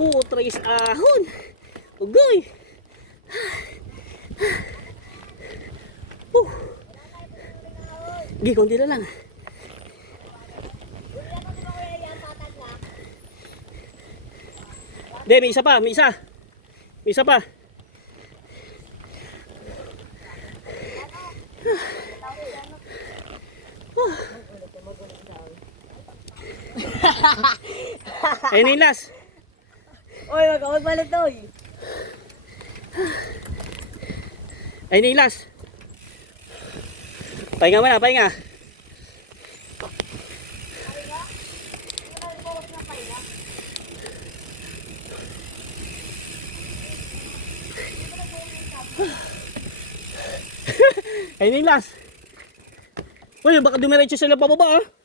Putris ahon. Ugoy. Gi, konti na lang. Hindi, may isa pa, may isa. May isa pa. Ayun na yung last. Oy, wag balik to. Ayun na yung last. Pahinga mo na, pahinga. Ayun na yung last. Uy, baka dumiretso sila pababa ah.